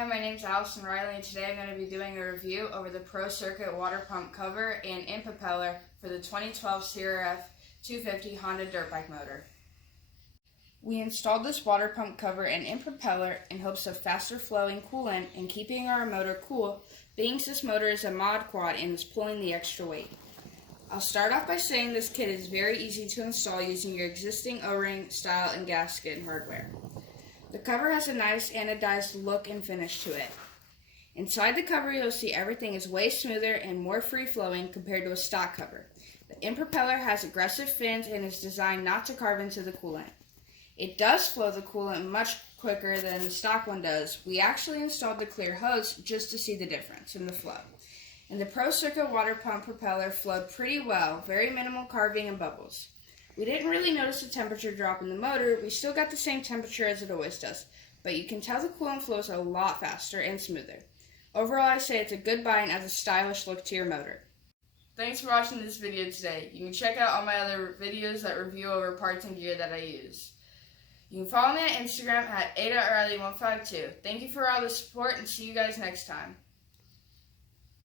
Hi, my name is Allison Riley, and today I'm going to be doing a review over the Pro Circuit water pump cover and impeller for the 2012 CRF 250 Honda dirt bike motor. We installed this water pump cover and impeller in hopes of faster flowing coolant and keeping our motor cool, being this motor is a mod quad and is pulling the extra weight. I'll start off by saying this kit is very easy to install using your existing O-ring, style, and gasket and hardware. The cover has a nice anodized look and finish to it. Inside the cover you'll see everything is way smoother and more free-flowing compared to a stock cover. The impeller has aggressive fins and is designed not to carve into the coolant. It does flow the coolant much quicker than the stock one does. We actually installed the clear hose just to see the difference in the flow. And the Pro Circuit water pump propeller flowed pretty well, very minimal carving and bubbles. We didn't really notice a temperature drop in the motor. We still got the same temperature as it always does, but you can tell the coolant flows a lot faster and smoother. Overall, I say it's a good buy and adds a stylish look to your motor. Thanks for watching this video today. You can check out all my other videos that review over parts and gear that I use. You can follow me on Instagram at a.riley152. Thank you for all the support and see you guys next time.